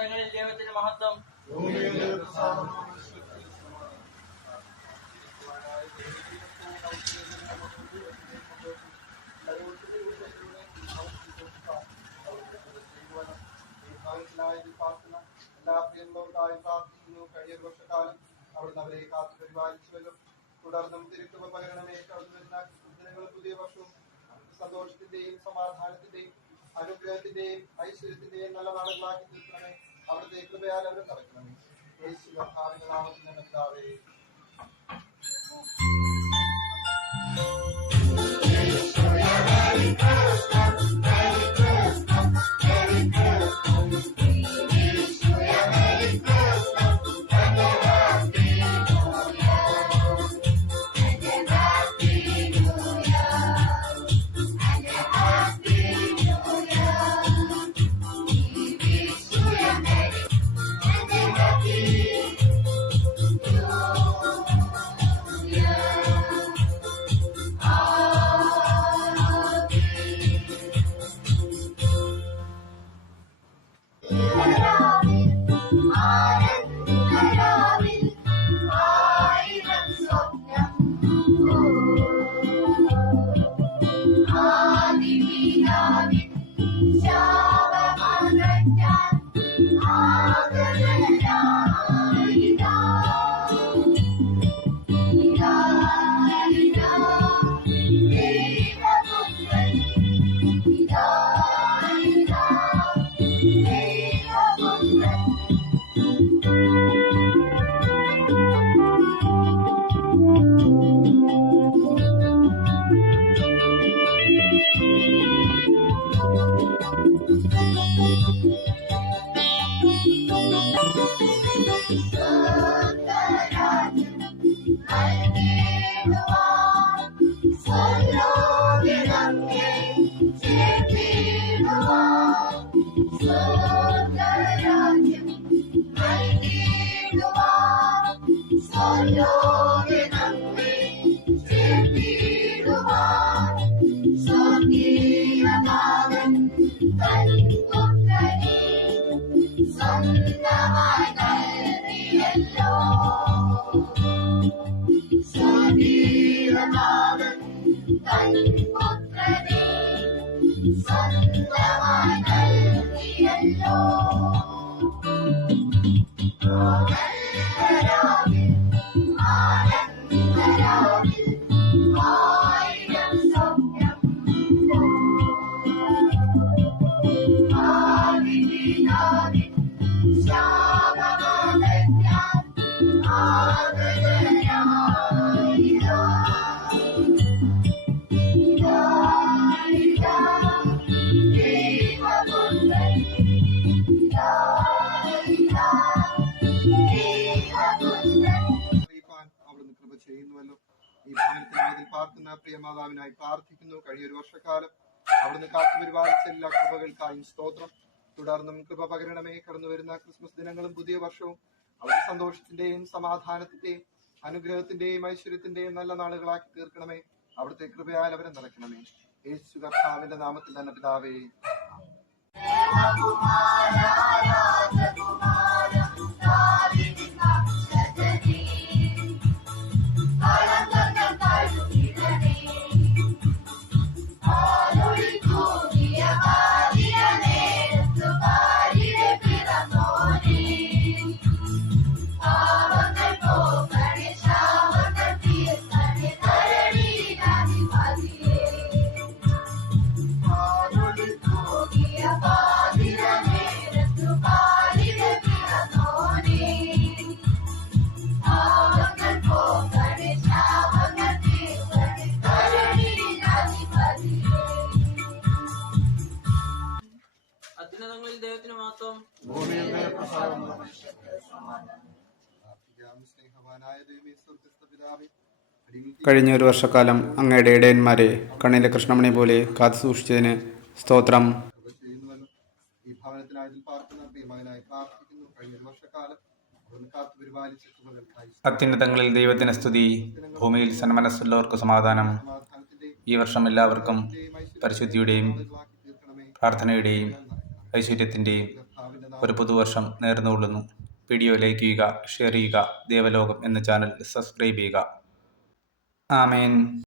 അത്യുന്നതങ്ങളിൽ ദൈവത്തിന് മഹത്വം. എല്ലാ പ്രിയമുള്ളവർക്കായി പ്രാർത്ഥിക്കുന്നു. കഴിഞ്ഞ ഒരു വർഷക്കാലം അവിടുന്ന് അവരെ കാത്തു പരിപാലിച്ചുവല്ലോ. തുടർന്നും തിരുത്തുക പകരണമേ. കടന്നു വരുന്ന ദിനങ്ങളും പുതിയ വർഷവും സന്തോഷത്തിന്റെയും സമാധാനത്തിന്റെയും അനുഗ്രഹത്തിന്റെയും ഐശ്വര്യത്തിന്റെയും നല്ല നാളുകളാക്കി തീർക്കണമേ. അവിടുത്തെ കൃപയാൽ അവരെ നിറയ്ക്കണമേ. യേശു കർത്താവിന്റെ നാമത്തിൽ തന്നെ പിതാവേ. ഈ ഭവനത്തിനായി പാർക്കുന്ന പ്രിയമാതാവിനായി പ്രാർത്ഥിക്കുന്നു. കഴിഞ്ഞൊരു വർഷക്കാലം അവിടുന്ന് കാത്തു പരിപാലിച്ച എല്ലാ കൃപകൾക്കായും സ്തോത്രം. തുടർന്നും കൃപ പകരണമേ. കടന്നു വരുന്ന ക്രിസ്മസ് ദിനങ്ങളും പുതിയ വർഷവും അവരുടെ സന്തോഷത്തിന്റെയും സമാധാനത്തിന്റെയും അനുഗ്രഹത്തിന്റെയും ഐശ്വര്യത്തിന്റെയും നല്ല നാളുകളാക്കി തീർക്കണമേ. അവിടുത്തെ കൃപയാൽ അവരെ നിറയ്ക്കണമേ. യേശു കർത്താവിന്റെ നാമത്തിൽ തന്നെ പിതാവേ. അത്യുന്നതങ്ങളിൽ ദൈവത്തിന് മഹത്വം. കഴിഞ്ഞ ഒരു വർഷക്കാലം അങ്ങയുടെ ഇടയന്മാരെ കണ്ണിലെ കൃഷ്ണമണി പോലെ കാത്തു സൂക്ഷിച്ചതിന് സ്തോത്രം. ഈ ഭവനത്തിനായി പാർക്കുന്ന പ്രിയമാനായി പ്രാർത്ഥിക്കുന്നു. കഴിഞ്ഞ ഒരു വർഷക്കാലം അത്യുന്നതങ്ങളിൽ ദൈവത്തിന് സ്തുതി. ഭൂമിയിൽ സന്മനസ്സുള്ളവർക്ക് സമാധാനം. ഈ വർഷം എല്ലാവർക്കും പരിശുദ്ധിയുടെയും പ്രാർത്ഥനയുടെയും ഐശ്വര്യത്തിൻ്റെയും ഒരു പുതുവർഷം നേർന്നുകൊള്ളുന്നു. വീഡിയോ ലൈക്ക് ചെയ്യുക, ഷെയർ ചെയ്യുക, ദേവലോകം എന്ന ചാനൽ സബ്സ്ക്രൈബ് ചെയ്യുക. ആമേൻ.